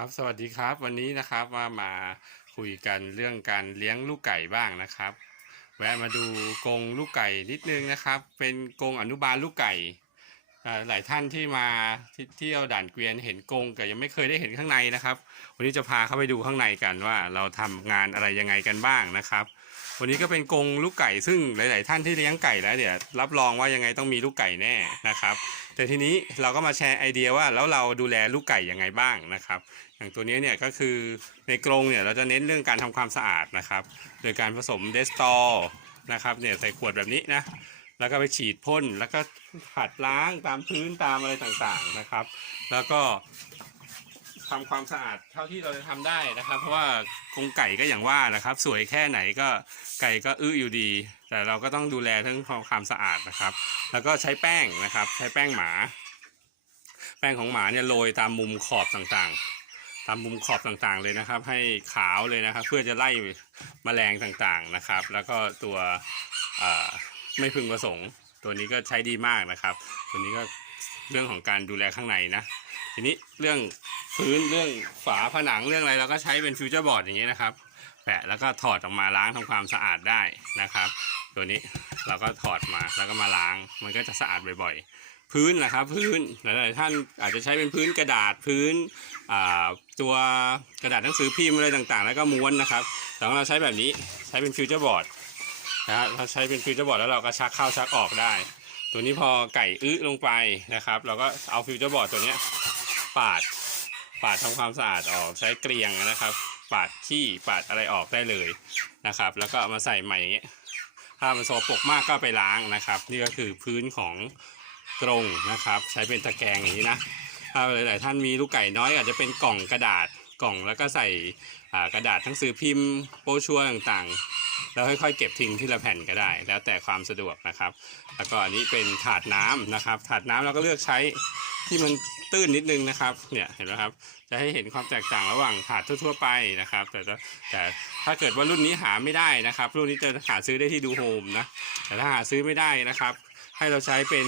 ครับสวัสดีครับ วันนี้นะครับว่ามาคุยกันเรื่องการเลี้ยงลูกไก่บ้างนะครับ แวะมาดูกรงลูกไก่นิดนึงนะครับ เป็นกรงอนุบาลลูกไก่หลายท่านที่มาที่เที่ยวด่านเกวียนเห็นกรงแต่ยังไม่เคยได้เห็นข้างในนะครับ วันนี้จะพาเข้าไปดูข้างในกันว่าเราทำงานอะไรยังไงกันบ้างนะครับ วันนี้ก็เป็นกรงลูกไก่ซึ่งหลาย ๆ ท่านที่เลี้ยงไก่แล้วเดี๋ยวรับรองว่ายังไงต้องมีลูกไก่แน่นะครับ แต่ทีนี้เราก็มาแชร์ไอเดียว่าแล้วเราดูแลลูกไก่ยังไงบ้างนะครับ อย่างตัวนี้เนี่ยก็คือในกรงเนี่ยเราจะเน้นเรื่องการทำความสะอาดนะครับ โดยการผสมเดสตอลนะครับเนี่ยใส่ขวดแบบนี้นะแล้วก็ไปฉีดพ่นแล้วก็ขัดล้างตามพื้นตามอะไรต่างๆนะครับ แล้วก็ ทำความสะอาดเท่าที่เราจะทำได้นะครับ เพราะว่ากรงไก่ก็อย่างว่านะครับ สวยแค่ไหนก็ไก่ก็อื้ออยู่ดี แต่เราก็ต้องดูแลเรื่องความสะอาดนะครับ แล้วก็ใช้แป้งนะครับ ใช้แป้งหมา แป้งของหมาเนี่ยโรยตามมุมขอบต่างๆ ตามมุมขอบต่างๆเลยนะครับ ให้ขาวเลยนะครับ เพื่อจะไล่แมลงต่างๆนะครับ แล้วก็ตัวเอ่อไม่พึงประสงค์ ตัวนี้ก็ใช้ดีมากนะครับ ตัวนี้ก็เรื่องของการดูแลข้างในนะ ทีนี้เรื่องพื้นเรื่องฝาผนังเรื่องอะไรเราก็ใช้เป็นฟิวเจอร์บอร์ดอย่างนี้นะครับ แปะแล้วก็ถอดออกมาล้างทำความสะอาดได้นะครับ ตัวนี้เราก็ถอดมาแล้วก็มาล้างมันก็จะสะอาดบ่อยๆ พื้นนะครับพื้นหลายๆท่านอาจจะใช้เป็นพื้นกระดาษพื้นตัวกระดาษหนังสือพิมพ์อะไรต่างๆ แล้วก็ม้วนนะครับแต่ของเราใช้แบบนี้ใช้เป็นฟิวเจอร์บอร์ดนะเราใช้เป็นฟิวเจอร์บอร์ดแล้วเราก็ชักเข้าชักออกได้ ตัวนี้พอไก่อื้อลงไปนะครับ เราก็เอาฟิวเจอร์บอร์ดตัวนี้ ปาด ปาดทำความสะอาดออกใช้เกลียงนะครับ ปาดขี้ปาดอะไรออกได้เลยนะครับ แล้วก็เอามาใส่ใหม่อย่างเงี้ยถ้ามันโสปรกมากก็ไปล้างนะครับ นี่ก็คือพื้นของกรงนะครับ ใช้เป็นตะแกรงอย่างนี้นะถ้าหลายๆท่านมีลูกไก่น้อยอาจจะเป็นกล่องกระดาษกล่องแล้วก็ใส่กระดาษทั้งสือพิมพ์โปชัวต่าง แล้วค่อยๆเก็บทิ้งที่ละแผ่นก็ได้ แล้วแต่ความสะดวกนะครับ แล้วก็อันนี้เป็นถาดน้ำนะครับถาดน้ำเราก็เลือกใช้ที่มันตื้นนิดนึงนะครับเนี่ยเห็นไหมครับจะให้เห็นความแตกต่างระหว่างถาดทั่ว ๆ ไปนะครับ แต่ถ้าแต่ถ้าเกิดว่ารุ่นนี้หาไม่ได้นะครับ รุ่นนี้จะหาซื้อได้ที่ดูโฮมนะแต่ถ้าหาซื้อไม่ได้นะครับ ให้เราใช้เป็น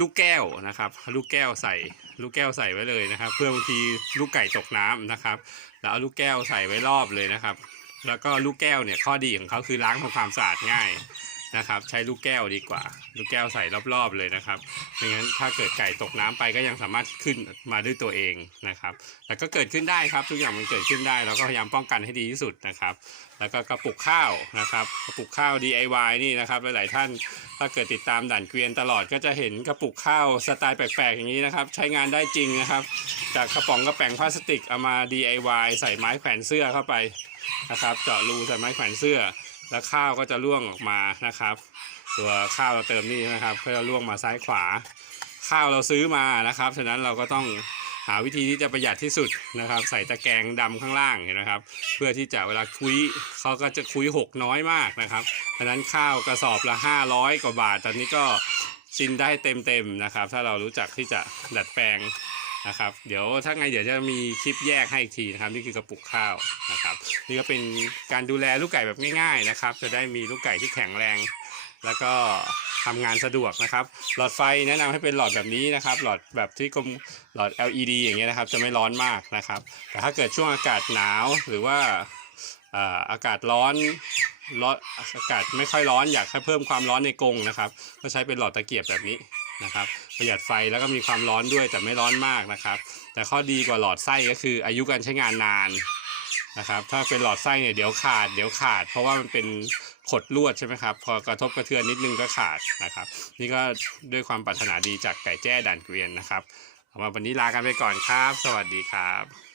ลูกแก้วนะครับ ลูกแก้วใส่ลูกแก้วใส่ไว้เลยนะครับ เพื่อบางทีลูกไก่ตกน้ำนะครับ แล้วเอาลูกแก้วใส่ไว้รอบเลยนะครับ แล้วก็ลูกแก้วเนี่ยข้อดีของเขาคือล้างทำความสะอาดง่าย นะครับ ใช้ลูกแก้วดีกว่า ลูกแก้วใส่รอบๆเลยนะครับไม่งั้นถ้าเกิดไก่ตกน้ำไปก็ยังสามารถขึ้นมาด้วยตัวเองนะครับ แต่ก็เกิดขึ้นได้ครับ ทุกอย่างมันเกิดขึ้นได้เราก็พยายามป้องกันให้ดีที่สุดนะครับ แล้วก็กระปุกข้าวนะครับกระปุกข้าว DIY นี่นะครับหลายๆท่านถ้าเกิดติดตามด่านเกวียนตลอดก็จะเห็นกระปุกข้าวสไตล์แปลกๆอย่างนี้นะครับใช้งานได้จริงนะครับ จากกระป๋องกระแป้งพลาสติกเอามา DIY ใส่ไม้แขวนเสื้อเข้าไปนะครับ เจาะรูใส่ไม้แขวนเสื้อ แล้วข้าวก็จะร่วงออกมานะครับ ตัวข้าวเราเติมนี่นะครับก็จะร่วงมาซ้ายขวา ข้าวเราซื้อมานะครับฉะนั้นเราก็ต้องหาวิธีที่จะประหยัดที่สุดนะครับ ใส่ตะแกรงดำข้างล่างเห็นนะครับ เพื่อที่จะเวลาคุยเขาก็จะคุยหกน้อยมากนะครับฉะนั้นข้าวกระสอบละ 500 กว่าบาท ตอนนี้ก็ชินได้เต็มๆนะครับ ถ้าเรารู้จักที่จะดัดแปลง นะครับ เดี๋ยวถ้าไงเดี๋ยวจะมีคลิปแยกให้อีกทีนะครับนี่คือกระปุกข้าวนะครับ นี่ก็เป็นการดูแลลูกไก่แบบง่ายๆนะครับ จะได้มีลูกไก่ที่แข็งแรง แล้วก็ทำงานสะดวกนะครับ หลอดไฟแนะนำให้เป็นหลอดแบบนี้นะครับ หลอดแบบที่กลมหลอด LED อย่างเงี้ยนะครับ จะไม่ร้อนมากนะครับ แต่ถ้าเกิดช่วงอากาศหนาวหรือว่าเอ่ออากาศร้อนร้อนอากาศไม่ค่อยร้อนอยากให้เพิ่มความร้อนในกรงนะครับ ก็ใช้เป็นหลอดตะเกียบแบบนี้ นะครับ ประหยัดไฟแล้วก็มีความร้อนด้วยแต่ไม่ร้อนมากนะครับ แต่ข้อดีกว่าหลอดไส้ก็คืออายุการใช้งานนานนะครับ ถ้าเป็นหลอดไส้เนี่ยเดี๋ยวขาดเดี๋ยวขาด เพราะว่ามันเป็นขดลวดใช่ไหมครับ พอกระทบกระเทือนนิดนึงก็ขาดนะครับ นี่ก็ด้วยความปรารถนาดีจากไก่แจ้ด่านเกวียนนะครับเอามาวันนี้ลากันไปก่อนครับ สวัสดีครับ